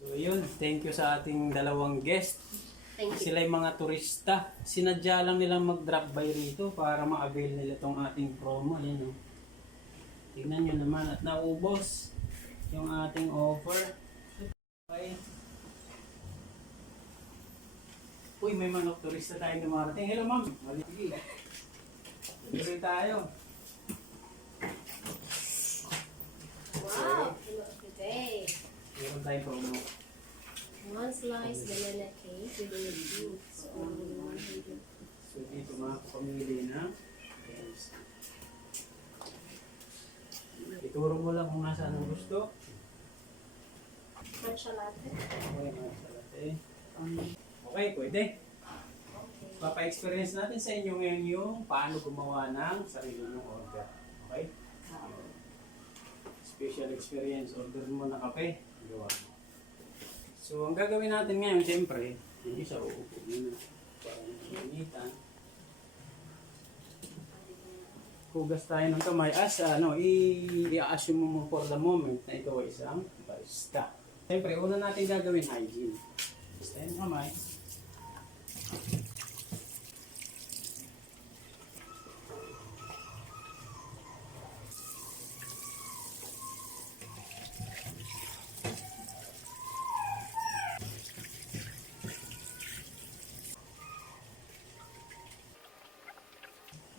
So yun, thank you sa ating dalawang guest. Thank you. Sila yung mga turista. Sinadya lang nilang mag-drop by rito para ma-avail nila itong ating promo. Ayan, oh. Tingnan nyo naman at naubos yung ating offer. Okay. Uy, may manok turista tayong dumarating. Hello, ma'am. Sige. Tuloy tayo. Wow! Today. Meron tayong promo. One slice banana cake with a juice. So, only 100. So dito mga pamili na. Yes. Ituro mo lang kung nasaan ang gusto. Matcha latte. Okay, nasa latte. Okay, pwede. Okay. Papa-experience natin sa inyo ngayon yung paano gumawa ng sarili ng order. Okay? Special experience. Order mo na kape. Gawa mo. So, ang gagawin natin ngayon, siyempre, hindi siya uupo muna. Para nanginitan. Hugas tayo ng kamay. I-assume mo for the moment na ito ay isang barista. Siyempre, una natin gagawin hygiene. Hugas tayo ng kamay.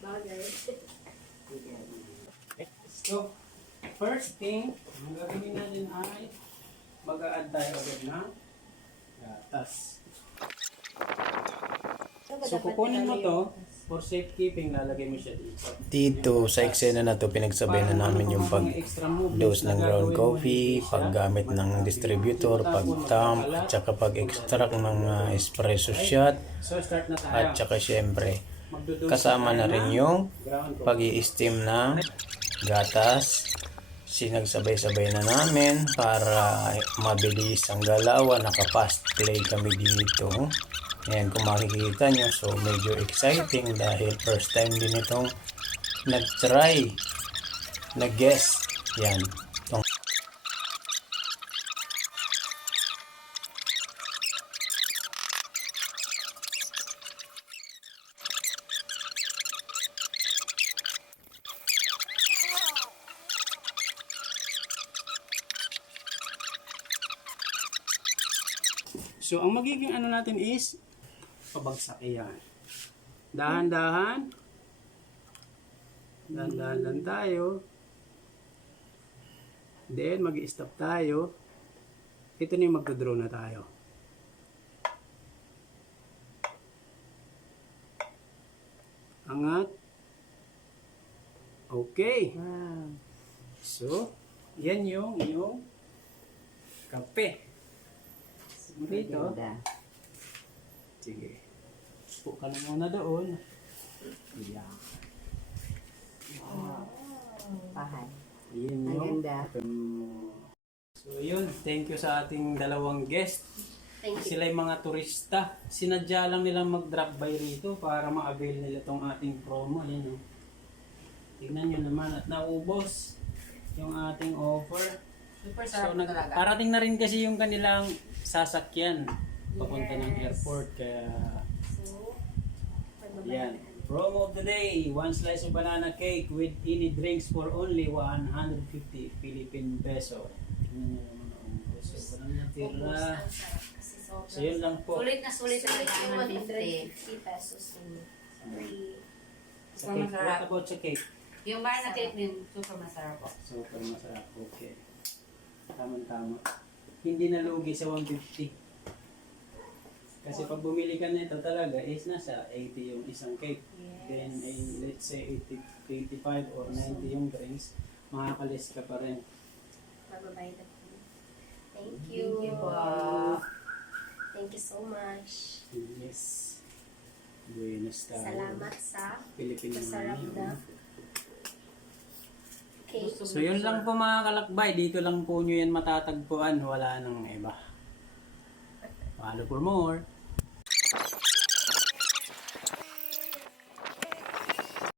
Bagay. So, first thing, ang gagawin natin ay mag-a-add tayo agad ng gatas. So, kukunin mo to for safekeeping, lalagay mo siya dito. Dito sa eksena na to, pinagsabay na namin yung pag-dose ng ground coffee, paggamit ng distributor, pag-tamp, at saka pag-extract ng espresso shot, So, start na tayo. at saka syempre, Magdudose kasama na tayo rin ng yung ground coffee. pag-i-steam ng gatas. Sinagsabay-sabay na namin para mabilis ang galawan. Naka-fast play kami dito. Ayan, kung makikita nyo, so medyo exciting dahil first time din itong nag-try, nag-guest. Yan. So, ang magiging ano natin is pabagsak yan. Dahan-dahan. Dahan-dahan lang tayo. Then, mag-i-stop tayo. Ito na yung magdodraw na tayo. Angat. Okay. So, yan yung kape. Dito. Sige. Upo ka na muna doon. Yan. Pahay. Yan Ang yung ganda. kape mo. So yun, thank you sa ating dalawang guest. Thank you. Sila yung mga turista. Sinadya lang nilang mag-drop by rito para ma-avail nila itong ating promo. Yan, oh. Tingnan nyo naman at naubos yung ating offer. Super So, sarap talaga. parating na rin kasi yung kanilang sasakyan papunta ng airport. Kaya, So, yan. Promo of the day, one slice of banana cake with any drinks for only 150 Philippine peso. Tingnan nyo naman ang peso. Walang natira. ang sarap kasi sobrang So, yun lang po. Sulit na sulit Sulit yung ang 150 150. pesos in 3. Sa cake, what about sa cake? Yung bar na cake din, super masarap po. Super masarap. Okay. Tama-tama. Hindi nalugi sa 150. Kasi pag bumili ka nito talaga is nasa 80 yung isang cake. Yes. Then let's say 85 or 90 yung drinks, makakalis ka pa rin. Mababayad ako. Thank Thank you. you po. Thank you so much. Yes. Buenos tayo. Salamat sa Pilipino masarap money. na cake. So yun lang po mga kalakbay. Dito lang po nyo yan matatagpuan. Wala nang iba. Follow for more.